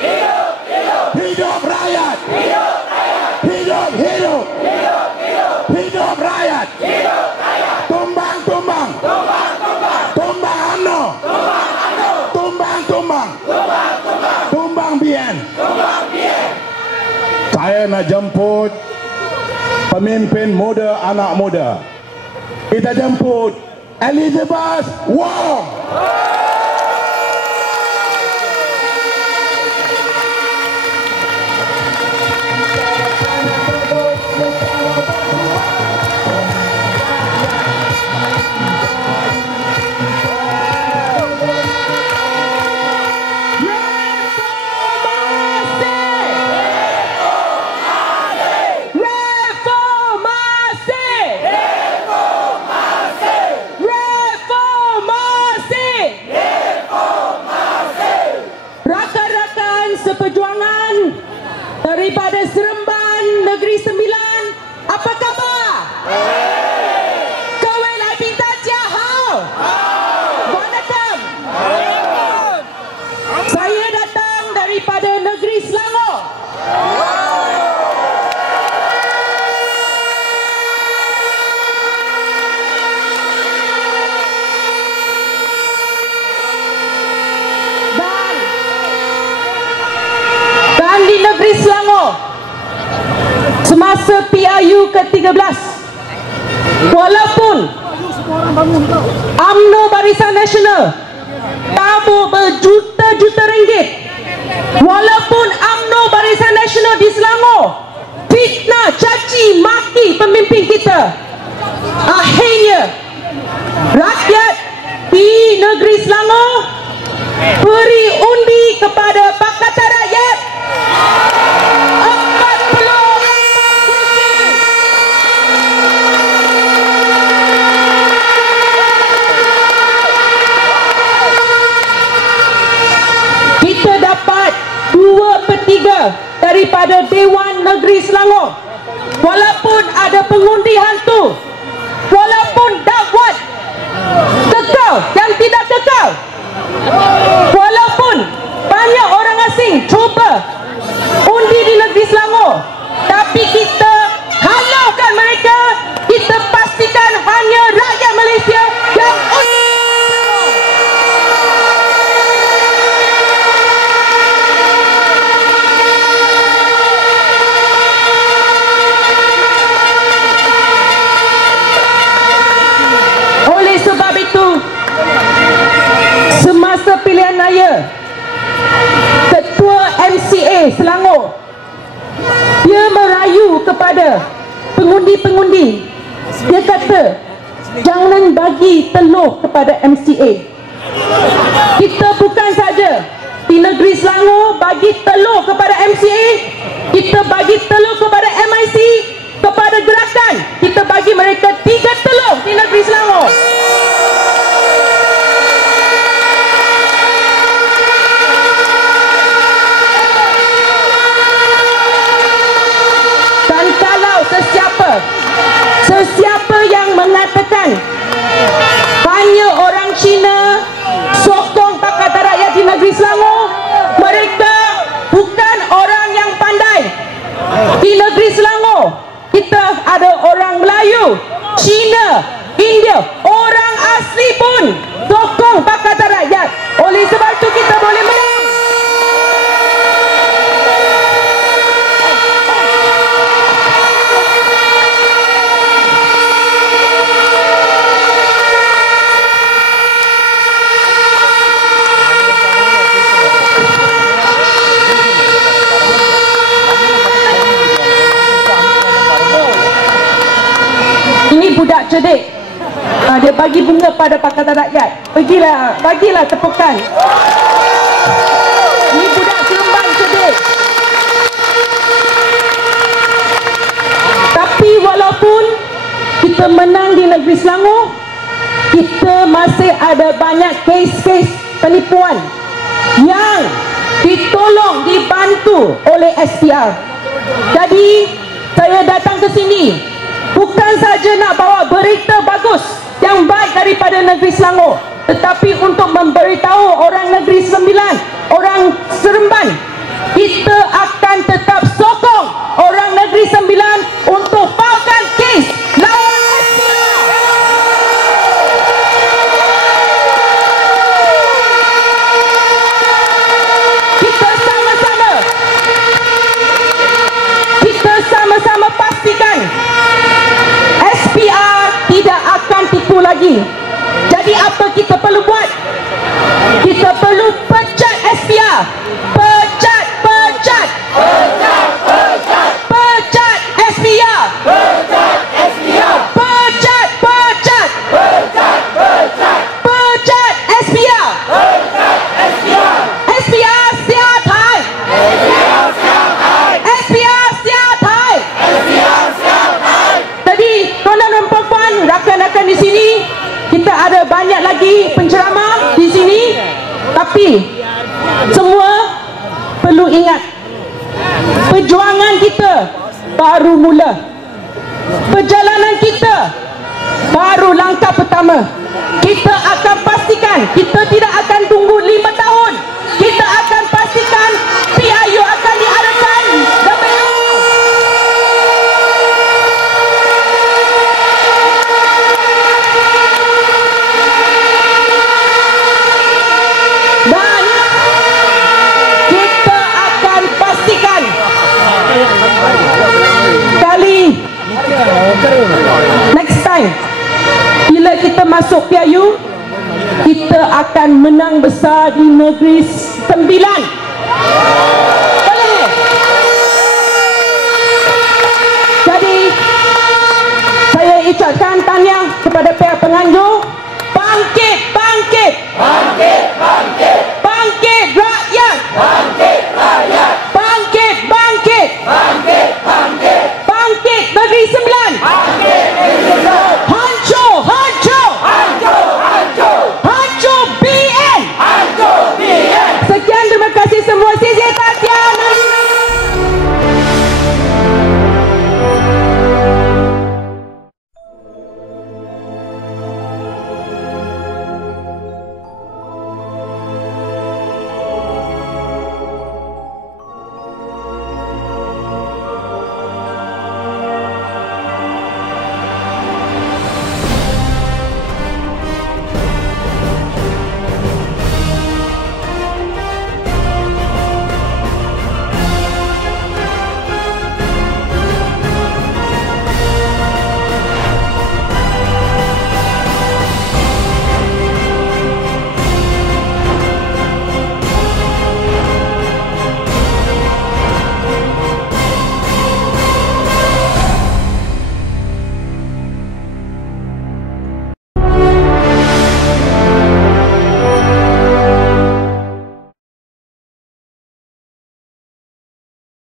hidup. Hidup rakyat. Hidup, hidup. Hidup rakyat. Tumbang, tumbang. Tumbang UMNO. Tumbang, tumbang. Tumbang BN. Saya nak jemput pemimpin muda, anak muda. Kita jemput Elizabeth Wong. Reformasi! Semasa PRU ke-13. Walaupun UMNO Barisan Nasional tabur berjuta-juta ringgit walaupun UMNO Barisan Nasional di Selangor fitnah, caci, maki pemimpin kita akhirnya rakyat di negeri Selangor beri undi kepada Pakatan Rakyat 44 kursi. Kita dapat 2 per 3 daripada Dewan Negeri Selangor. Walaupun ada pengundi hantu Walaupun dakwat kekal yang tidak kekal Walaupun banyak orang asing cuba undi di negeri Selangor Tapi pengundi-pengundi Dia kata Jangan bagi telur kepada MCA Kita bukan saja di negeri Selangor bagi telur kepada MCA Kita bagi telur kepada MIC Kepada gerakan Kita bagi mereka tiga telur di negeri Selangor Sesiapa yang mengatakan Hanya orang Cina Sokong Pakatan Rakyat di negeri Selangor Mereka bukan orang yang pandai. Di negeri Selangor Kita ada orang Melayu Cina India Orang asli pun Sokong Pakatan Rakyat. Oleh sebab itu kita boleh menang Ini budak cerdik. Ha, dia bagi bunga pada Pakatan Rakyat. Pergilah, bagilah tepukan. Ini budak seremban cerdik. Tapi walaupun kita menang di negeri Selangor, kita masih ada banyak kes-kes penipuan yang ditolong, dibantu oleh SPR. Jadi, saya datang ke sini bukan saja nak bawa berita bagus yang baik daripada negeri Selangor tetapi untuk memberitahu orang negeri Sembilan, orang Seremban kita akan tetap sokong orang negeri Sembilan untuk kita perlu buat. Tapi semua perlu ingat perjuangan kita baru mula. Perjalanan kita baru langkah pertama. Kita akan pastikan kita tidak akan menang besar di negeri sembilan. Jadi saya ucapkan tahniah kepada pihak penganjur. Bangkit bangkit! Bangkit bangkit